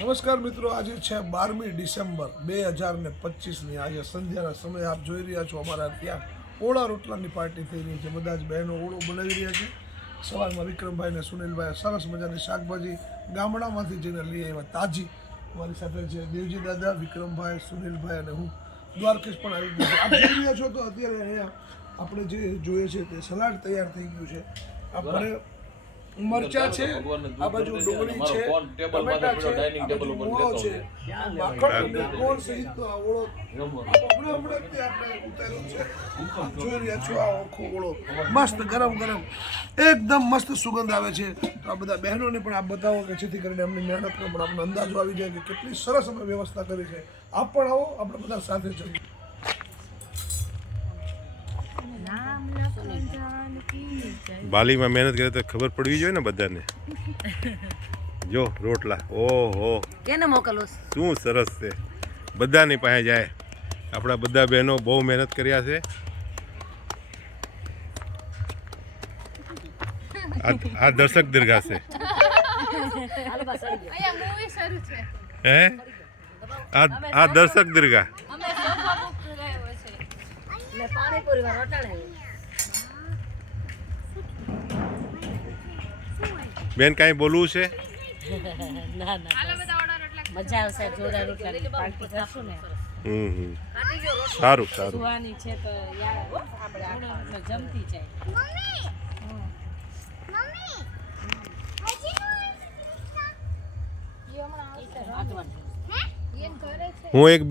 નમસ્કાર મિત્રો, આજે છે 12મી ડિસેમ્બર 2025ની આજે સંધ્યાના સમયે આપ જોઈ રહ્યા છો અમારા ત્યાં ઓળા રોટલાની પાર્ટી થઈ રહી છે। બધા જ બહેનો ઓળો બનાવી રહ્યા છે। સવારમાં વિક્રમભાઈ ને સુનિલભાઈ સરસ મજાની શાકભાજી ગામડામાંથી જઈને લઈ આવ્યા તાજી। અમારી સાથે છે દેવજી દાદા, વિક્રમભાઈ, સુનિલભાઈ અને હું દ્વારકેશ પણ આવી ગયું છે। આપ જોઈ રહ્યા છો તો અત્યારે અહીંયા આપણે જે જોઈએ છે તે સલાડ તૈયાર થઈ ગયું છે। આપણે મરચા છે, આ બાજુ ડુંગળી છે, ટમેટા છે, ઓળો છે, માખણ અને ગોળ સહિતનો આ ઓળો હમણાં આપણે ઉતાર્યો છે। જોઈ રહ્યા છો આ આખો ઓળો મસ્ત ગરમ ગરમ એકદમ મસ્ત સુગંધ આવે છે। તો આ બધા બહેનોને પણ આપ બતાવો કે જેથી કરીને એમની મહેનતનો પણ આપણને અંદાજો આવી જાય કે કેટલી સરસ અમે વ્યવસ્થા કરી છે। આપ પણ આવો, આપણે બધા સાથે ચલીએ। બાલીમાં મહેનત કરે તો ખબર પડવી જોઈએ ને બધાને। જો રોટલા, ઓહો કેને મોકલો શું સરસ છે, બધાની પાસે જાય। આપણા બધા બહેનો બહુ મહેનત કર્યા છે। આ દર્શક દીર્ઘા છે હે, આ દર્શક દીર્ઘા બેન કાંઈ બોલવું છે? ના મજા આવશે, જોડા રોટલાની પાર્ટી કરશું ને। સારું સારું સુવાની છે તો યાર આપણે જમતી જાય। હું એક